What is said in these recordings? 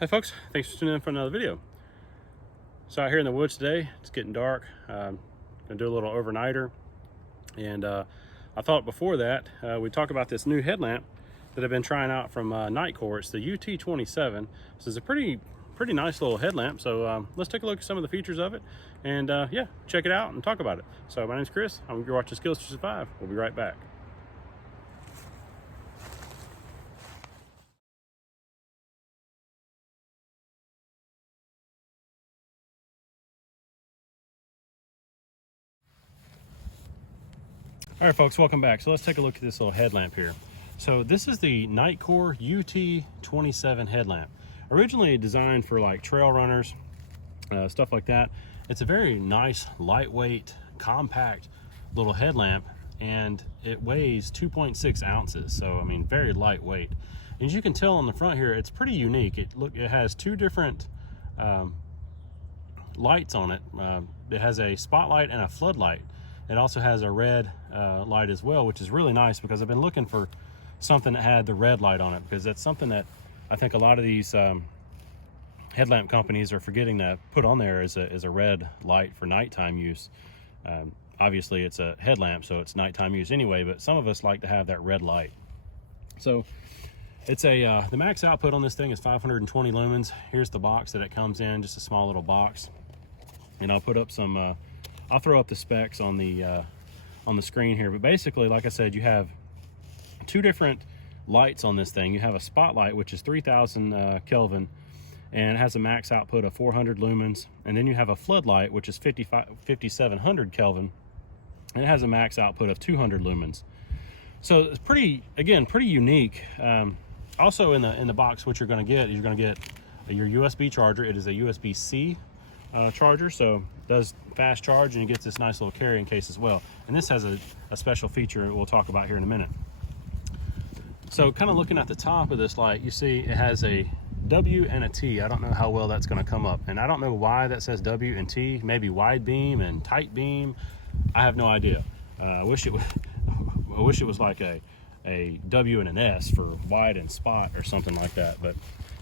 Hi folks, thanks for tuning in for another video. So out here in the woods today, it's getting dark. Gonna do a little overnighter, and I thought before that we'd talk about this new headlamp that I've been trying out from Nitecore. It's the UT27. This is a pretty nice little headlamp. So let's take a look at some of the features of it, and yeah, check it out and talk about it. So my name's Chris. You're watching Skills to Survive. We'll be right back. All right, folks, welcome back. So let's take a look at this little headlamp here. So this is the Nitecore UT27 headlamp. Originally designed for like trail runners, stuff like that. It's a very nice, lightweight, compact little headlamp, and it weighs 2.6 ounces. So, I mean, very lightweight. And as you can tell on the front here, it's pretty unique. It has two different lights on it. It has a spotlight and a floodlight. It also has a red light as well, which is really nice because I've been looking for something that had the red light on it, because that's something that I think a lot of these headlamp companies are forgetting to put on there as a red light for nighttime use. Obviously it's a headlamp, so it's nighttime use anyway, but some of us like to have that red light. So it's the max output on this thing is 520 lumens. Here's the box that it comes in, just a small little box. And I'll put up some I'll throw up the specs on the screen here, but basically, like I said, you have two different lights on this thing. You have a spotlight, which is 3000 Kelvin, and it has a max output of 400 lumens, and then you have a floodlight, which is 5700 Kelvin, and it has a max output of 200 lumens. So it's pretty unique. Also in the box, what you're going to get is your USB charger. It is a USB-C charger, so it does fast charge, and you get this nice little carrying case as well. And this has a special feature we'll talk about here in a minute. So kind of looking at the top of this light, you see it has a W and a T. I don't know how well that's going to come up, and I don't know why that says W and T. Maybe wide beam and tight beam. I have no idea. I wish it was like a W and an S for wide and spot or something like that, but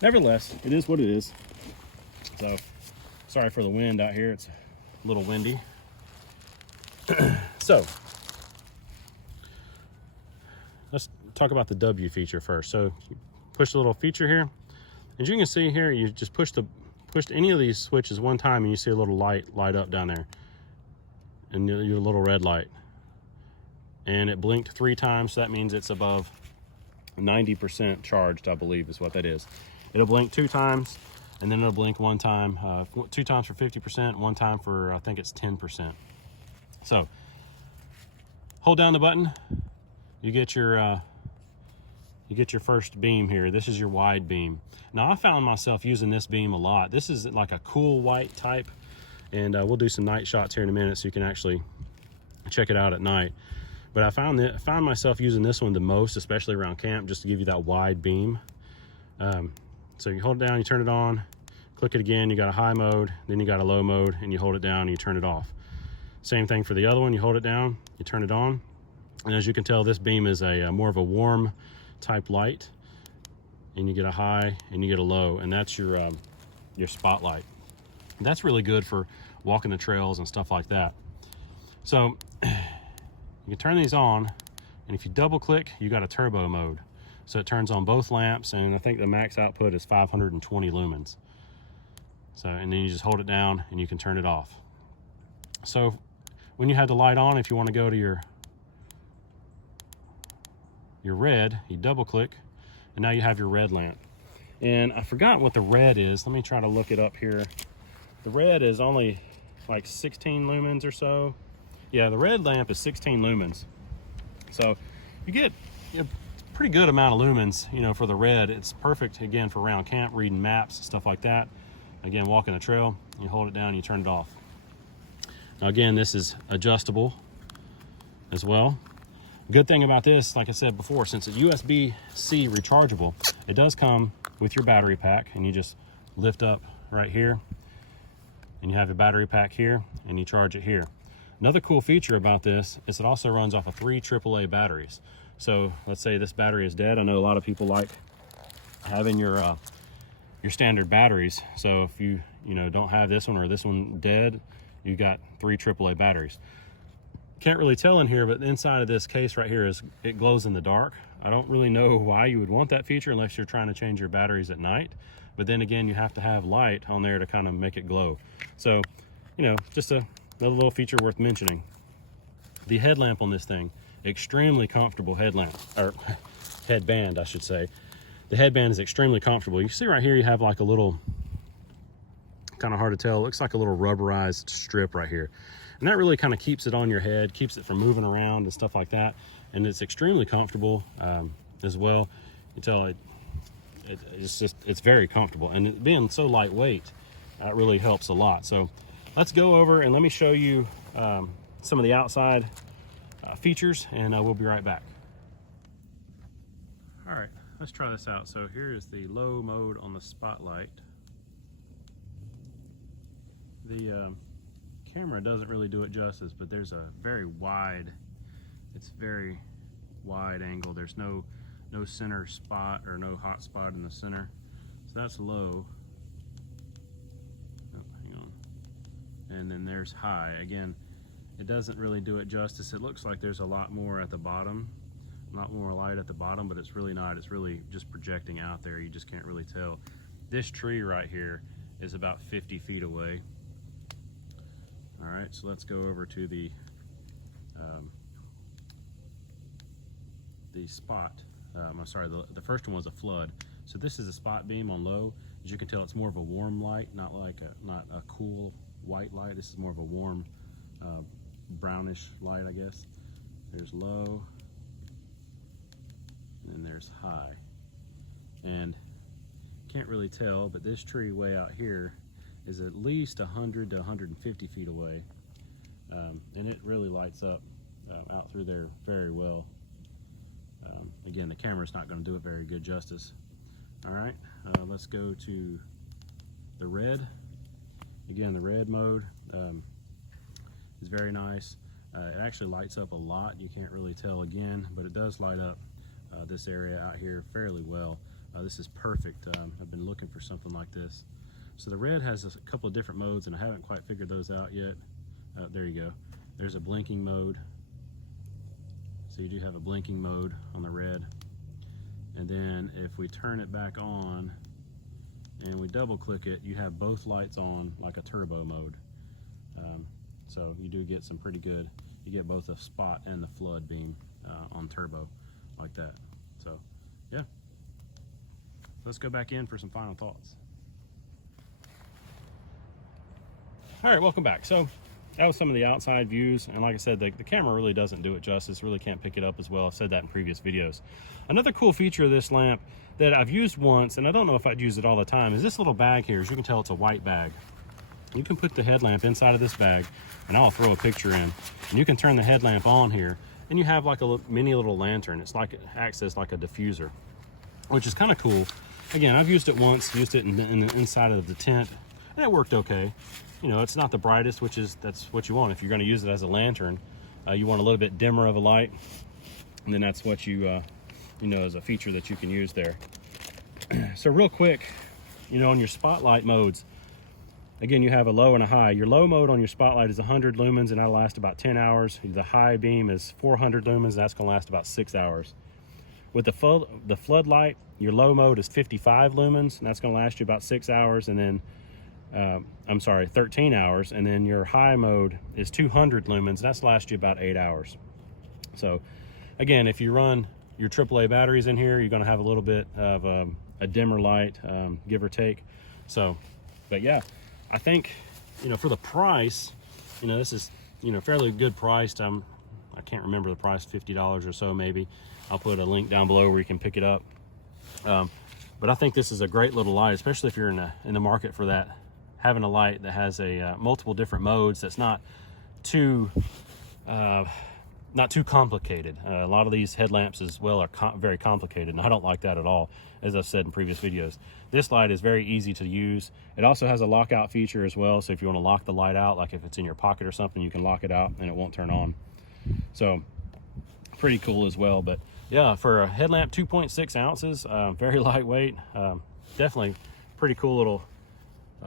nevertheless, it is what it is. So sorry for the wind out here, it's a little windy. So let's talk about the W feature first. So you push the little feature here. As you can see here, you just push any of these switches one time, and you see a little light up down there, and your little red light. And it blinked 3 times, so that means it's above 90% charged, I believe is what that is. It'll blink 2 times, and then it'll blink 1 time, 2 times for 50%, 1 time for, I think it's 10%. So hold down the button, you get your first beam here. This is your wide beam. Now I found myself using this beam a lot. This is like a cool white type, and we'll do some night shots here in a minute so you can actually check it out at night. But I found myself using this one the most, especially around camp, just to give you that wide beam. So you hold it down, you turn it on, click it again, you got a high mode, then you got a low mode, and you hold it down and you turn it off. Same thing for the other one, you hold it down, you turn it on, and as you can tell, this beam is a more of a warm type light, and you get a high and you get a low, and that's your spotlight. And that's really good for walking the trails and stuff like that. So you can turn these on, and if you double click, you got a turbo mode. So it turns on both lamps, and I think the max output is 520 lumens. So, and then you just hold it down and you can turn it off. So when you have the light on, if you want to go to your red, you double click, and now you have your red lamp. And I forgot what the red is. Let me try to look it up here. The red is only like 16 lumens or so. Yeah, the red lamp is 16 lumens. So you get a pretty good amount of lumens, you know, for the red. It's perfect, again, for around camp, reading maps, stuff like that. Again, walking a trail, you hold it down, you turn it off. Now again, this is adjustable as well. Good thing about this, like I said before, since it's USB-C rechargeable, it does come with your battery pack, and you just lift up right here, and you have your battery pack here, and you charge it here. Another cool feature about this is it also runs off of 3 AAA batteries. So let's say this battery is dead. I know a lot of people like having your your standard batteries. So if you don't have this one or this one dead, you got 3 AAA batteries. Can't really tell in here, but inside of this case right here it glows in the dark. I don't really know why you would want that feature unless you're trying to change your batteries at night. But then again, you have to have light on there to kind of make it glow. So, just another little feature worth mentioning. The headlamp on this thing, extremely comfortable headlamp, or headband, I should say. The headband is extremely comfortable. You see right here, you have like a little, kind of hard to tell, it looks like a little rubberized strip right here. And that really kind of keeps it on your head, keeps it from moving around and stuff like that. And it's extremely comfortable as well. You tell it's very comfortable, and it being so lightweight, it really helps a lot. So let's go over and let me show you some of the outside features, and we'll be right back. All right, let's try this out. So here is the low mode on the spotlight. The camera doesn't really do it justice, but there's a very wide, it's very wide angle. There's no center spot or no hot spot in the center. So that's low. Oh, hang on. And then there's high. Again, it doesn't really do it justice. It looks like there's a lot more at the bottom, a lot more light at the bottom, but it's really not. It's really just projecting out there. You just can't really tell. This tree right here is about 50 feet away. All right, so let's go over to the spot. I'm sorry, the first one was a flood. So this is a spot beam on low. As you can tell, it's more of a warm light, not a cool white light. This is more of a warm brownish light, I guess. There's low, and then there's high. And can't really tell, but this tree way out here is at least 100 to 150 feet away. And it really lights up out through there very well. Again, the camera's not going to do it very good justice. All right, let's go to the red. Again, the red mode is very nice. It actually lights up a lot. You can't really tell again, but it does light up this area out here fairly well. This is perfect. I've been looking for something like this. So the red has a couple of different modes, and I haven't quite figured those out yet. There you go. There's a blinking mode. So you do have a blinking mode on the red. And then if we turn it back on and we double click it, you have both lights on like a turbo mode. So you do get some pretty good, you get both the spot and the flood beam on turbo like that. So yeah, let's go back in for some final thoughts. All right, welcome back. So that was some of the outside views, and like I said, the camera really doesn't do it justice, really can't pick it up as well. I've said that in previous videos. Another cool feature of this lamp that I've used once, and I don't know if I'd use it all the time, is this little bag here. As you can tell, it's a white bag. You can put the headlamp inside of this bag, and I'll throw a picture in, and you can turn the headlamp on here, and you have like a mini little lantern. It's like, it acts as like a diffuser, which is kind of cool. Again, I've used it once, used it in the inside of the tent, and it worked okay. You know, it's not the brightest, that's what you want. If you're going to use it as a lantern, you want a little bit dimmer of a light, and then that's what you know, as a feature that you can use there. So real quick, on your spotlight modes, again, you have a low and a high. Your low mode on your spotlight is 100 lumens, and that'll last about 10 hours. The high beam is 400 lumens, and that's going to last about 6 hours. With the floodlight, your low mode is 55 lumens, and that's going to last you about 6 hours, and then 13 hours, and then your high mode is 200 lumens. That's last you about 8 hours. So again, if you run your AAA batteries in here, you're going to have a little bit of a dimmer light, give or take. So, but yeah, I think, for the price, this is, fairly good priced. I can't remember the price, $50 or so maybe. I'll put a link down below where you can pick it up. But I think this is a great little light, especially if you're in the market for that, having a light that has a multiple different modes that's not too complicated. A lot of these headlamps as well are very complicated, and I don't like that at all, as I've said in previous videos. This light is very easy to use. It also has a lockout feature as well, so if you want to lock the light out, like if it's in your pocket or something, you can lock it out and it won't turn on. So pretty cool as well. But yeah, for a headlamp, 2.6 ounces, very lightweight, definitely pretty cool little,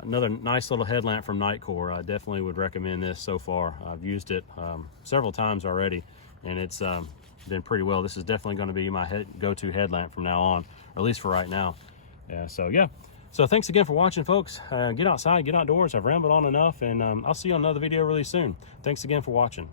another nice little headlamp from Nitecore. I definitely would recommend this so far. I've used it several times already, and it's been pretty well. This is definitely going to be my go-to headlamp from now on, or at least for right now. Yeah, so thanks again for watching, folks. Get outside, get outdoors. I've rambled on enough, and I'll see you on another video really soon. Thanks again for watching.